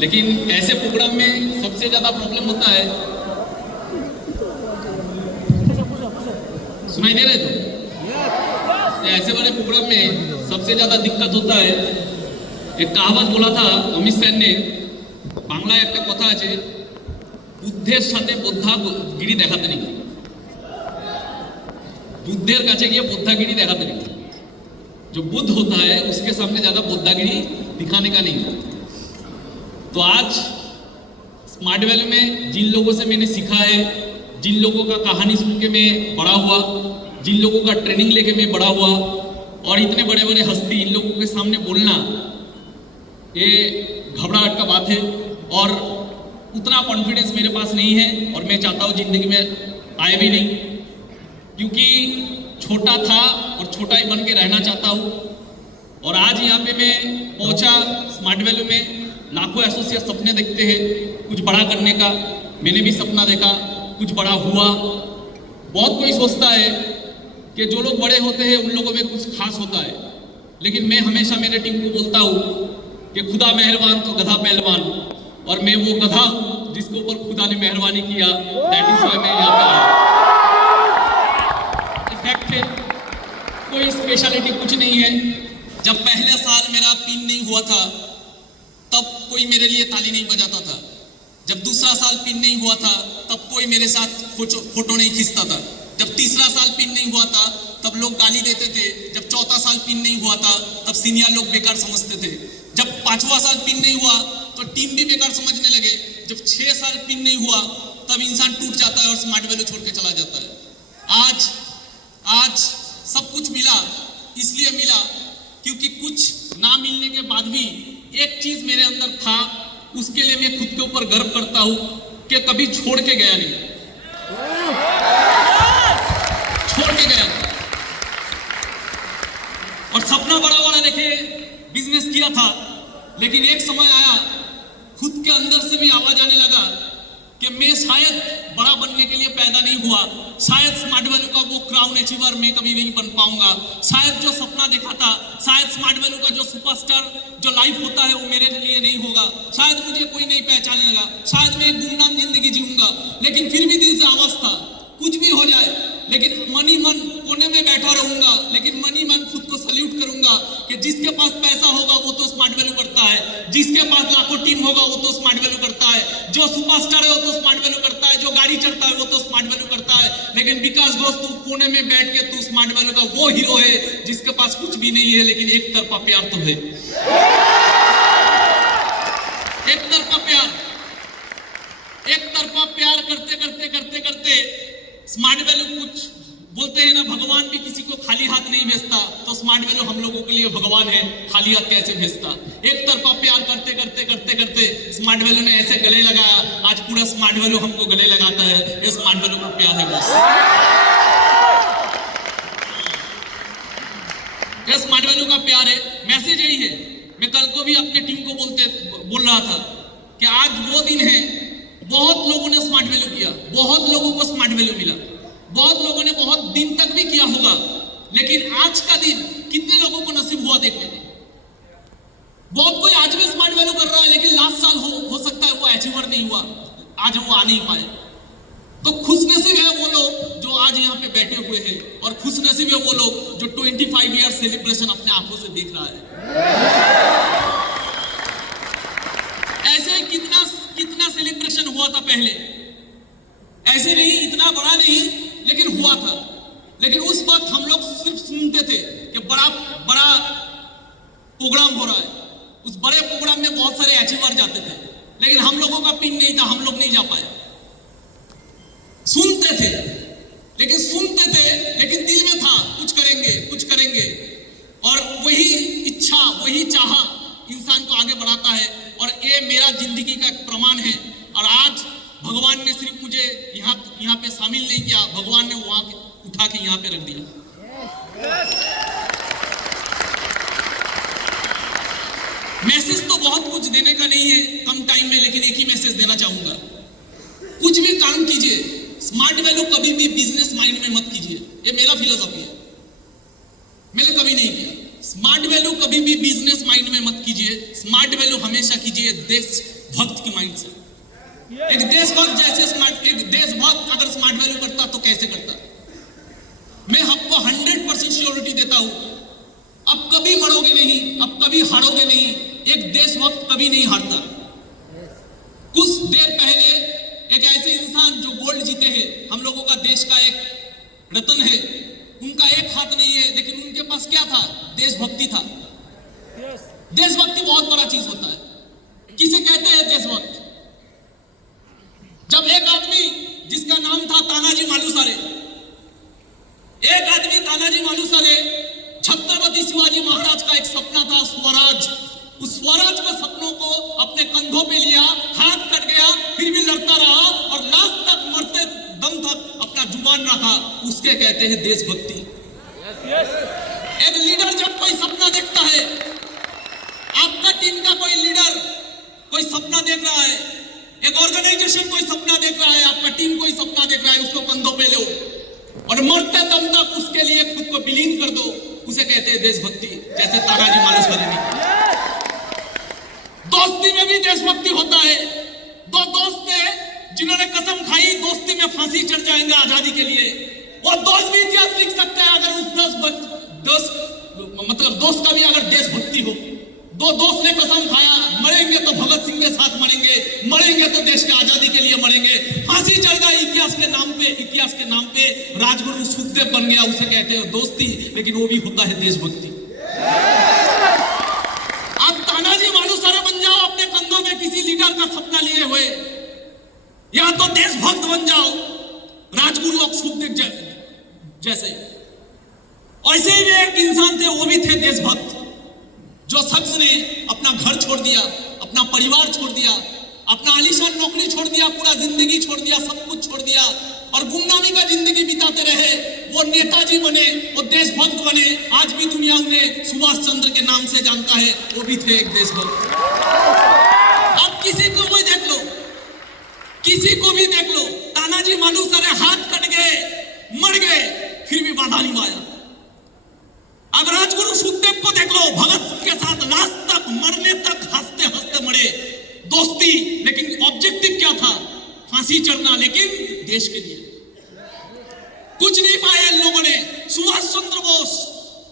लेकिन ऐसे प्रोग्राम में सबसे ज्यादा प्रॉब्लम होता है, सुनाई दे रहे तो ऐसे बड़े प्रोग्राम में सबसे ज्यादा दिक्कत होता है। एक कहावत बोला था अमित सेन ने, बांग्ला एक कथा আছে, বুদ্ধের সাথে বোদ্ধাগিরি দেখাতে নেই, बुद्धेर काছে गए बोद्धागिरी दिखाते नहीं। जो बुद्ध होता है उसके सामने ज्यादा बोद्धागिरी दिखाने का नहीं। तो आज स्मार्ट वैल्यू में जिन लोगों से मैंने सीखा है, जिन लोगों का कहानी सुन के मैं बड़ा हुआ, जिन लोगों का ट्रेनिंग लेके मैं बड़ा हुआ, और इतने बड़े बड़े हस्ती इन लोगों के सामने बोलना ये घबराहट का बात है। और उतना कॉन्फिडेंस मेरे पास नहीं है और मैं चाहता हूँ जिंदगी में आए भी नहीं, क्योंकि छोटा था और छोटा ही बन के रहना चाहता हूँ। और आज यहाँ पे मैं पहुँचा स्मार्ट वैल्यू में, लाखों एसोसिएट सपने देखते हैं कुछ बड़ा करने का, मैंने भी सपना देखा, कुछ बड़ा हुआ। बहुत कोई सोचता है कि जो लोग बड़े होते हैं उन लोगों में कुछ खास होता है, लेकिन मैं हमेशा मेरे टीम को बोलता हूँ कि खुदा मेहरबान तो गधा पहलवान, और मैं वो गधा हूँ जिसके ऊपर खुदा ने मेहरबानी किया। दैट इज व्हाई मैं यहाँ पे आया। फैक्ट है, कोई स्पेशलिटी कुछ नहीं है। जब पहले साल मेरा पिन नहीं हुआ था तब कोई मेरे लिए ताली नहीं बजाता था। जब दूसरा साल पिन नहीं हुआ था तब कोई मेरे साथ फोटो नहीं खींचता था। जब तीसरा साल पिन नहीं हुआ था तब लोग गाली देते थे। जब चौथा साल पिन नहीं हुआ था तब सीनियर लोग बेकार समझते थे। जब पांचवा साल पिन नहीं हुआ तो टीम भी बेकार समझने लगे। जब 6 साल पिन नहीं हुआ तब इंसान टूट जाता है और स्मार्ट वैल्यू छोड़ के चला जाता है। आज सब कुछ मिला, इसलिए मिला क्योंकि कुछ ना मिलने के बाद भी एक चीज मेरे अंदर था, उसके लिए मैं खुद के ऊपर गर्व करता हूं कि कभी छोड़ के गया नहीं, छोड़ के गया नहीं। और सपना बड़ा बड़ा लेके बिजनेस किया था, लेकिन एक समय आया खुद के अंदर से भी आवाज आने लगा कि मैं शायद बड़ा बनने के लिए पैदा नहीं हुआ, शायद स्मार्ट वैल्यू का वो क्राउन अचीवर मैं कभी नहीं बन पाऊंगा, शायद जो सपना देखा था, शायद स्मार्ट वैल्यू का जो सुपरस्टार जो लाइफ होता है वो मेरे लिए नहीं होगा, शायद मुझे कोई नहीं पहचानेगा, शायद मैं एक गुमनाम जिंदगी जीऊंगा। लेकिन फिर भी दिल से आवाज था, कुछ भी हो जाए लेकिन मनी मन कोने में बैठा रहूंगा, लेकिन मनी मन खुद को सल्यूट करूंगा कि जिसके पास पैसा होगा वो तो स्मार्ट वैल्यू करता है, जिसके पास लाखों टीम होगा वो तो स्मार्ट वैल्यू करता है, जो सुपरस्टार है वो तो स्मार्ट वैल्यू करता है, जो गाड़ी चढ़ता है वो तो स्मार्ट वैल्यू करता है। लेकिन विकास घोष तू कोने में बैठ के तू स्मार्ट वैल्यू का वो हीरो है जिसके पास कुछ भी नहीं है लेकिन एक तरफा प्यार तो है, एक तरफा प्यार। एक तरफा प्यार करते करते करते करते स्मार्ट वैल्यू, कुछ बोलते हैं ना भगवान भी किसी को खाली हाथ नहीं भेजता, तो स्मार्ट वैल्यू हम लोगों के लिए भगवान है, खाली हाथ कैसे भेजता। एक तरफा प्यार करते करते करते करते स्मार्ट वैल्यू ने ऐसे गले लगाया, आज पूरा स्मार्ट वैल्यू हमको गले लगाता है। ये स्मार्ट वैल्यू का प्यार है बस, ये स्मार्ट वैल्यू का प्यार है। मैसेज यही है। मैं कल को भी अपने टीम को बोल रहा था कि आज वो दिन है, बहुत लोगों ने स्मार्ट वैल्यू किया, बहुत लोगों को स्मार्ट वैल्यू मिला, बहुत लोगों ने बहुत दिन तक भी किया होगा, लेकिन आज का दिन कितने लोगों को नसीब हुआ देखने में। बहुत कोई आज भी स्मार्ट वैल्यू कर रहा है लेकिन लास्ट साल हो सकता है वो अचीवर नहीं हुआ, आज वो आ नहीं पाए। तो खुशनसीब है वो लोग जो आज यहाँ पे बैठे हुए हैं, और खुशनसीब है वो लोग जो 25 ईयर सेलिब्रेशन अपने आंखों से देख रहा है। ऐसे कितना सेलिब्रेशन हुआ था पहले, ऐसे नहीं, इतना बड़ा नहीं, लेकिन हुआ था। लेकिन उस वक्त हम लोग सिर्फ सुनते थे कि बड़ा बड़ा प्रोग्राम हो रहा है, उस बड़े प्रोग्राम में बहुत सारे अचीवर जाते थे, लेकिन हम लोगों का पिन नहीं था, हम लोग नहीं जा पाए। सुनते थे लेकिन दिल में था कुछ करेंगे कुछ करेंगे, और वही इच्छा वही चाह इंसान को आगे बढ़ाता है। और ये मेरा जिंदगी का एक प्रमाण है। और आज भगवान ने सिर्फ मुझे यहाँ पे शामिल नहीं किया, भगवान ने वहां उठा के यहाँ पे रख दिया। मैसेज तो बहुत कुछ देने का नहीं है कम टाइम में, लेकिन एक ही मैसेज देना चाहूंगा, कुछ भी काम कीजिए, स्मार्ट वैल्यू कभी भी बिजनेस माइंड में मत कीजिए। ये मेरा फिलॉसफी है, मैंने कभी नहीं किया। स्मार्ट वैल्यू कभी भी बिजनेस माइंड में मत कीजिए, स्मार्ट वैल्यू हमेशा कीजिए भक्त की माइंड से। एक देशभक्त जैसे एक देशभक्त अगर स्मार्ट वैल्यू करता तो कैसे करता? मैं आपको 100% श्योरिटी देता हूं, अब कभी मरोगे नहीं, अब कभी हारोगे नहीं। एक देशभक्त कभी नहीं हारता। कुछ देर पहले एक ऐसे इंसान जो गोल्ड जीते हैं, हम लोगों का देश का एक रत्न है, उनका एक हाथ नहीं है, लेकिन उनके पास क्या था? देशभक्ति था। देशभक्ति बहुत बड़ा चीज होता है। किसे कहते हैं देशभक्त? जब एक आदमी जिसका नाम था तानाजी मालुसरे, एक आदमी तानाजी मालुसरे, छत्रपति शिवाजी महाराज का एक सपना था स्वराज। उस स्वराज के सपनों को अपने कंधों पे लिया, हाथ कट गया, फिर भी लड़ता रहा और लास्ट तक मरते दम तक अपना जुबान रखा। उसके कहते हैं देशभक्ति। एक लीडर जब कोई सपना देखता है, आपका टीम का कोई लीडर कोई सपना देख रहा है, एक ऑर्गेनाइजेशन कोई सपना देख रहा है, आपका टीम कोई सपना देख रहा है, उसको कंधों पे लो और मरते दम तक उसके लिए खुद को विलीन कर दो, उसे कहते हैं देशभक्ति। जैसे तानाजी मालुसरे ने। दोस्ती में भी देशभक्ति होता है। दो दोस्त थे जिन्होंने कसम खाई दोस्ती में फांसी चढ़ जाएंगे आजादी के लिए। वो दोस्त भी इतिहास लिख सकते हैं अगर उस दोस्त का भी अगर देशभक्ति हो। दो दोस्त ने कसम खाया, मरेंगे तो भगत सिंह के साथ मरेंगे, मरेंगे तो देश के आजादी के लिए मरेंगे। फांसी चढ़ गई इतिहास के नाम पे राजगुरु सुखदेव बन गया। उसे कहते हैं दोस्ती, लेकिन वो भी होता है देशभक्ति। आप तानाजी मालुसरे बन जाओ अपने कंधों में किसी लीडर का सपना लिए हुए, या तो देशभक्त बन जाओ राजगुरु और सुखदेव जैसे। ऐसे ही एक इंसान थे, वो भी थे देशभक्त। जो शख्स ने अपना घर छोड़ दिया, अपना परिवार छोड़ दिया, अपना आलीशान नौकरी छोड़ दिया, पूरा जिंदगी छोड़ दिया, सब कुछ छोड़ दिया और गुमनामी का जिंदगी बिताते रहे, वो नेताजी बने, वो देशभक्त बने। आज भी दुनिया उन्हें सुभाष चंद्र के नाम से जानता है। वो भी थे एक देशभक्त। अब किसी को भी देख लो, किसी को भी देख लो, तानाजी मालुसरे हाथ कट गए, मर गए, फिर भी वादा निभाया। अब राजगुरु सुखदेव को देख लो, भगत सिंह के साथ लास्ट तक मरने तक हंसते हंसते मरे। दोस्ती, लेकिन ऑब्जेक्टिव क्या था? फांसी चढ़ना, लेकिन देश के लिए। कुछ नहीं पाया इन लोगों ने। सुभाष चंद्र बोस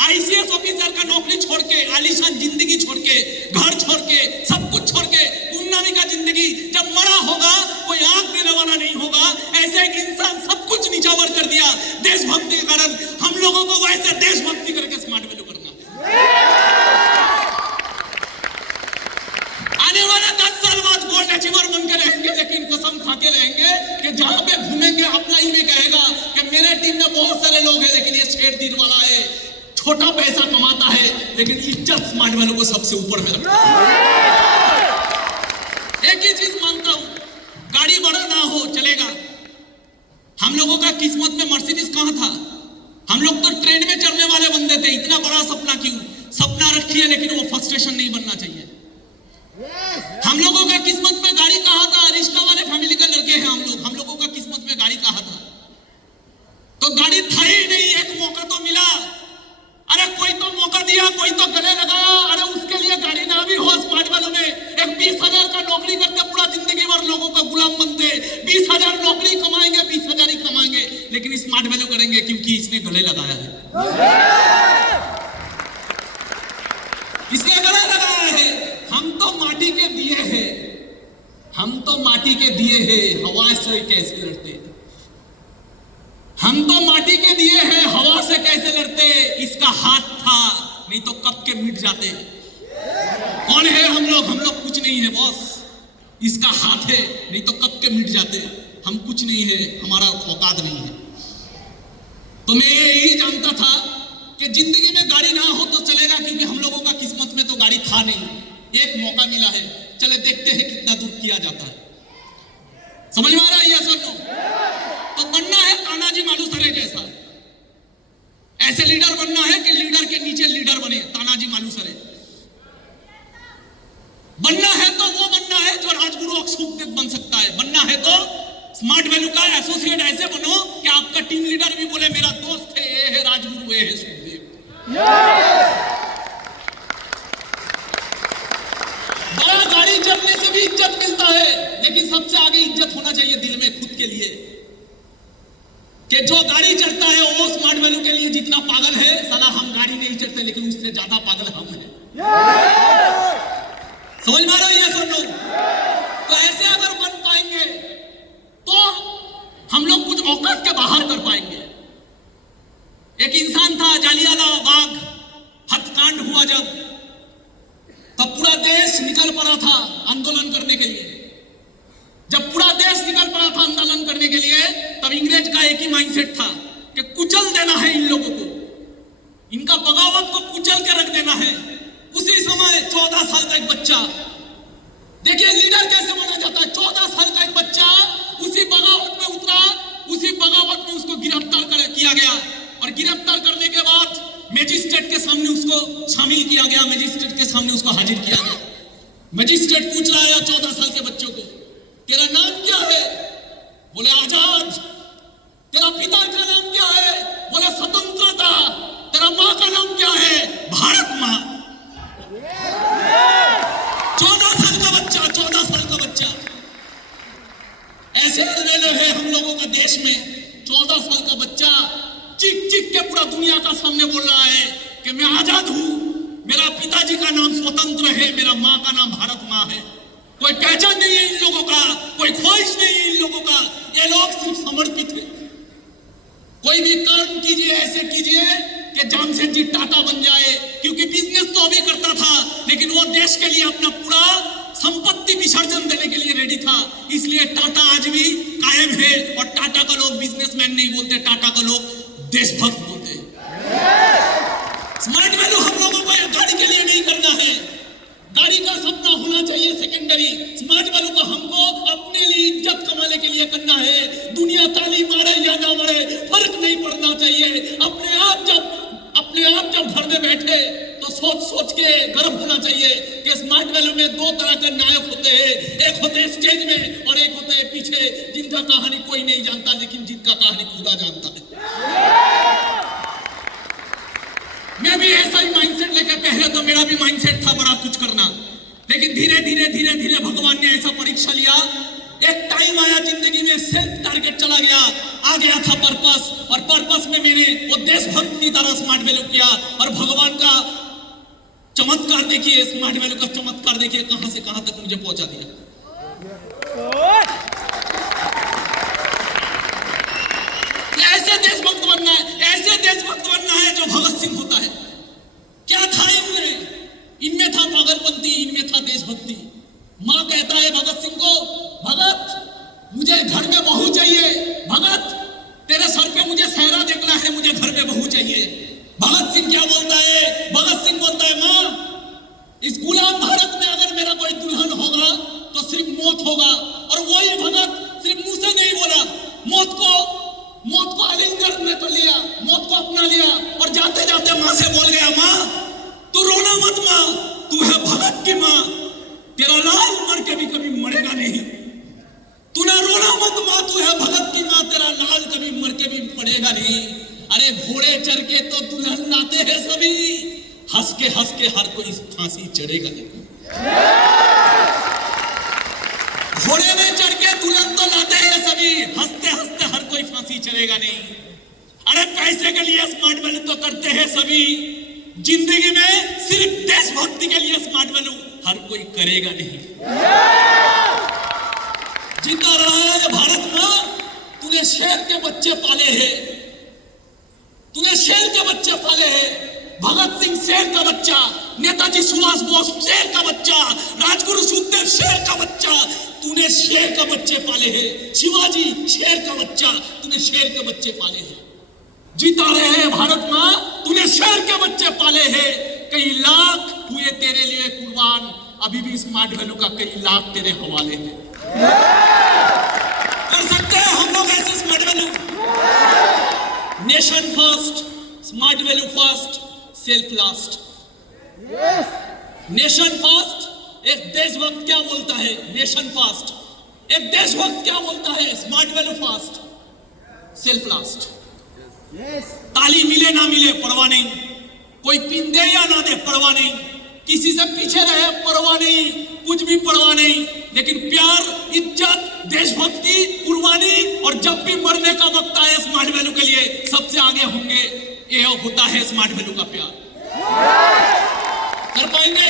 आईसीएस ऑफिसर का नौकरी छोड़ के, आलीशान जिंदगी छोड़ के, घर छोड़ के, सब कुछ छोड़ के, गुमनामी का जिंदगी, जब मरा होगा कोई आंख देने वाला नहीं होगा। ऐसे एक इंसान सब कुछ निछावर कर दिया देशभक्ति के कारण। हम लोगों को वैसे देशभक्ति करके स्मार्ट वैल्यू करना है। आने वाले 10 साल बाद गोल्ड अचीवर बन के रहेंगे, लेकिन कसम खा के रहेंगे कि जहां पे घूमेंगे अपना ही में कहेगा कि मेरे टीम में बहुत सारे लोग हैं, लेकिन ये शेर दिन वाला है, छोटा पैसा कमाता है, लेकिन इज्जत स्मार्ट वैल्यू को सबसे ऊपर में रखता है। एक ही चीज मानता हूं, गाड़ी बड़ा ना हो चलेगा। हम लोगों का किस्मत में मर्सिडीज कहां था? हम लोग तो ट्रेन में चढ़ने वाले बंदे थे। इतना बड़ा सपना क्यों? सपना रखिए, लेकिन वो फ्रस्ट्रेशन नहीं बनना चाहिए। हम लोगों का किस्मत में गाड़ी कहां था? रिश्ता वाले फैमिली के लड़के हैं हम लोगों का किस्मत में गाड़ी कहां था? तो गाड़ी था ही नहीं। एक मौका तो मिला, अरे कोई तो मौका दिया, कोई तो गले लगाया, अरे उसके लिए गाड़ी ना भी हो स्मार्ट वैल्यू में। एक 20,000 का नौकरी करते पूरा जिंदगी भर लोगों का गुलाम बनते, 20,000 नौकरी कमाएंगे, 20,000 ही कमाएंगे, लेकिन स्मार्ट वैल्यू करेंगे क्योंकि इसने गले लगाया है। इसने गले लगाया है। हम तो माटी के दिए हैं, हम तो माटी के दिए हैं, हवा से कैसे लड़ते? हम तो माटी के दिए हैं, हवा से कैसे लड़ते? इसका हाथ था, नहीं तो कब के मिट जाते। कौन है हम लोग? हम लोग कुछ नहीं है बॉस। इसका हाथ है, नहीं तो कब के मिट जाते। हम कुछ नहीं है, हमारा औकात नहीं है। तो मैं यही जानता था कि जिंदगी में गाड़ी ना हो तो चलेगा, क्योंकि हम लोगों का किस्मत में तो गाड़ी था नहीं। एक मौका मिला है, चले देखते हैं कितना दूर किया जाता है। समझ में आ रहा है? यस और नो? तो बनना है तानाजी मालुसरे जैसा। ऐसे लीडर बनना है कि लीडर के नीचे लीडर बने, तानाजी मालुसरे। बनना है तो वो बनना है जो राजगुरु और सुखदेव बन सकता है। बनना है तो स्मार्ट वैल्यू का एसोसिएट ऐसे बनो कि आपका टीम लीडर भी बोले मेरा दोस्त है, ये है राजगुरु, ये है सुखदेव। बड़ा बच्चा गाड़ी चलने से भी इज्जत मिलता है, लेकिन सबसे आगे इज्जत होना चाहिए दिल में खुद के लिए, कि जो गाड़ी चढ़ता है वो स्मार्ट वैल्यू के लिए जितना पागल है, साला हम गाड़ी नहीं चढ़ते लेकिन उससे ज्यादा पागल हम हैं। समझ में आ रहा है ये सब लोग? तो ऐसे अगर बन पाएंगे तो हम लोग कुछ औकात के बाहर कर पाएंगे। एक इंसान था, जालियांवाला बाग हत्याकांड हुआ तब पूरा देश निकल पड़ा था आंदोलन करने के लिए। जब पूरा देश निकल पड़ा था आंदोलन करने के लिए, तब अंग्रेज का एक ही माइंडसेट था कि कुचल देना है इन लोगों को, इनका बगावत को कुचल के रख देना है। उसी समय 14 साल का एक बच्चा, देखिए लीडर कैसे बना जाता है। 14 साल का एक बच्चा उसी बगावत में उतरा, उसी बगावत में उसको गिरफ्तार किया गया और गिरफ्तार करने के बाद मजिस्ट्रेट के सामने उसको शामिल किया गया, मजिस्ट्रेट के सामने उसको हाजिर किया गया। मजिस्ट्रेट पूछ रहा है 14 साल के बच्चों को, तेरा नाम क्या है? बोले आजाद। तेरा पिता का नाम क्या है? बोले स्वतंत्रता। तेरा माँ का नाम क्या है? भारत माँ। 14 साल का बच्चा, 14 साल का बच्चा। ऐसे ले है हम लोगों का देश में। 14 साल का बच्चा चिक चिक के पूरा दुनिया का सामने बोल रहा है कि मैं आजाद हूं, मेरा पिताजी का नाम स्वतंत्र है, मेरा माँ का नाम भारत माँ है। कोई पहचान नहीं है इन लोगों का, कोई ख्वाहिश नहीं है इन लोगों का। ये लोग सिर्फ समर्पित है। कोई भी काम कीजिए, ऐसे कीजिए कि जामशेदजी टाटा बन जाए, क्योंकि बिजनेस तो अभी करता था लेकिन वो देश के लिए अपना पूरा संपत्ति विसर्जन देने के लिए रेडी था। इसलिए टाटा आज भी कायम है और टाटा का लोग बिजनेसमैन नहीं बोलते, टाटा का लोग देशभक्त बोलते हैं। स्मार्ट वैल्यू हम लोगों को गाड़ी के लिए नहीं करना है, गाड़ी का सपना होना चाहिए सेकेंडरी। स्मार्ट वैल्यू को हमको अपने लिए इज्जत कमाने के लिए करना है। दुनिया ताली मारे या ना मारे फर्क नहीं पड़ना चाहिए। अपने आप जब घर में बैठे तो सोच के गर्व होना चाहिए कि स्मार्ट वैल्यू में 2 तरह के नायक होते हैं। एक होते हैं स्टेज में और एक होते हैं पीछे, जिनका कहानी कोई नहीं जानता लेकिन जिनका कहानी खुदा जानता है। मैं भी ऐसा ही माइंडसेट लेके, पहले तो मेरा भी माइंडसेट था बड़ा कुछ करना, लेकिन धीरे धीरे भगवान ने ऐसा परीक्षा लिया। एक टाइम आया जिंदगी में, सेल्फ टारगेट चला गया, आ गया था पर्पस, और पर्पस में मैंने वो देशभक्त की तरह स्मार्ट वैल्यू किया। और भगवान का चमत्कार देखिए, स्मार्ट वैल्यू का चमत्कार देखिए, कहां से कहां तक मुझे पहुंचा दिया। ऐसे देशभक्त बनना है, ऐसे देशभक्त बनना है जो भगत सिंह होता है। क्या था इनमें था पागलपंती, इनमें था देशभक्ति। मां कहता है भगत सिंह को, भगत मुझे घर में बहू चाहिए, भगत तेरे सर पे मुझे सहरा देखना है, मुझे घर में बहू चाहिए। भगत सिंह क्या बोलता है? भगत सिंह बोलता है, मां इस गुलाम भारत में अगर मेरा कोई दुल्हन होगा तो सिर्फ मौत होगा। और वही भगत सिर्फ मुंह से नहीं बोला, मौत को आलिंगन में कर लिया, मौत को अपना लिया और जाते जाते मां से बोल गया, मां तू रोना मत, मां तू है भगत की मां, तेरा लाल मर के भी कभी मरेगा नहीं। तू ना रोना मत मां, तू है भगत की मां, तेरा लाल कभी मर के भी पड़ेगा नहीं। अरे घोड़े चढ़ के तो दुल्हन लाते हैं सभी, हंस के हर कोई फांसी चढ़ेगा नहीं। घोड़े में चढ़ के दुल्हन तो लाते हैं सभी, हंसते हर कोई फांसी चढ़ेगा नहीं। अरे पैसे के लिए स्मार्ट वैल्यू तो करते हैं सभी, जिंदगी में सिर्फ देशभक्ति के लिए स्मार्ट वैल्यू हर कोई करेगा नहीं। जिंदा रहा है भारत मां, तूने शेर के बच्चे पाले हैं, तूने शेर के बच्चे पाले हैं। भगत सिंह शेर का बच्चा, नेताजी सुभाष बोस शेर का बच्चा, राजगुरु सुखदेव शेर का बच्चा, तूने शेर का बच्चे पाले हैं। शिवाजी शेर का बच्चा, तूने शेर के बच्चे पाले हैं। जीता रहे हैं भारत मां, तूने शेर के बच्चे पाले हैं। कई लाख हुए तेरे लिए कुर्बान, अभी भी स्मार्ट वैल्यू का कई लाख तेरे हवाले हैं। कर सकते हैं हम लोग ऐसे smart value. Nation first, smart value first, self last. Nation first, एक देशभक्त क्या बोलता है? Nation first. एक देशभक्त क्या बोलता है? Smart value first, self last. ताली मिले ना मिले परवाह नहीं, कोई पिन दे या ना दे परवाह नहीं, किसी से पीछे रहे, परवाह नहीं, कुछ भी परवाह नहीं, लेकिन प्यार, इज्जत, देशभक्ति, कुर्बानी और जब भी मरने का वक्त आए स्मार्ट वैल्यू के लिए सबसे आगे होंगे। ये होता है स्मार्ट वैल्यू का प्यार। कर पाएंगे?